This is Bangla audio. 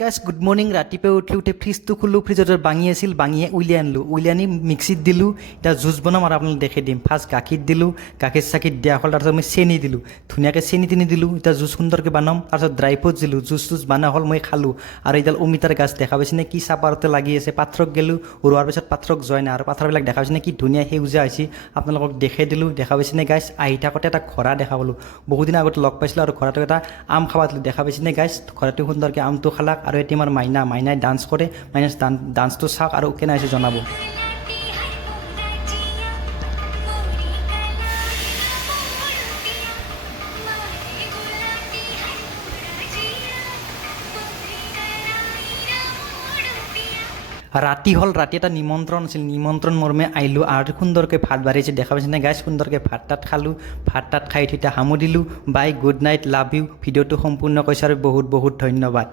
গাইছ গুড মৰ্ণিং ৰাতিপুৱা উঠি উঠি ফ্ৰিজটো খোলোঁ ফ্ৰিজত বাঙি আছিল বাঙিয়ে উলিয়াই আনিলোঁ। উলিয়াই আনি মিক্সিত দিলোঁ, এতিয়া জুচ বনাম আৰু আপোনালোক দেখি দিম। ফাৰ্ষ্ট গাখীৰ দিলোঁ, গাখীৰ চাখীৰ দিয়া হ'ল, তাৰপিছত মই চেনি দিলোঁ। ধুনীয়াকৈ চেনি তিনি দিলোঁ, এতিয়া জুচ সুন্দৰকৈ বনাম। তাৰপিছত ড্ৰাই ফ্ৰুটছ দিলোঁ জুচ চুচ বনা হ'ল, মই খালোঁ। আৰু এডাল অমিতাৰ গাছ দেখা পাইছেনে কি চাপাৰতে লাগি আছে? পাথৰক গেলোঁ, ৰোৱাৰ পিছত পাথৰক যোৱাই নাই। আৰু পাথৰবিলাক দেখা পাইছেনে কি ধুনীয়া সেউজীয়া হৈছে। আপোনালোকক দেখাই দিলোঁ, দেখা পাইছেনে গাইছ আহি থাকোঁতে এটা ঘোঁৰা দেখা পালোঁ। বহুদিন আগতে লগ পাইছিলোঁ আৰু ঘোঁৰাটোক এটা আম খাব দিলোঁ দেখা পাইছেনে গাইছ ঘোঁৰাটো সুন্দৰকৈ আমটো খালাক। আৰু এতিয়া আমাৰ মাইনা মাইনাই ডান্স কৰে মাইনাই ডান্সটো চাওক আৰু কেনে হৈছে জনাব। ৰাতি হ'ল ৰাতি এটা নিমন্ত্ৰণ আছিল। নিমন্ত্ৰণ মৰ্মে আহিলোঁ আৰু সুন্দৰকৈ ভাত বাঢ়িছে, দেখা পাইছেনে গাইছ সুন্দৰকৈ ভাত তাত খালোঁ, ভাত তাত খাই উঠি এতিয়া সামৰিলোঁ bye good night love you ভিডিঅ'টো সম্পূৰ্ণ কৈছে আৰু বহুত বহুত ধন্যবাদ।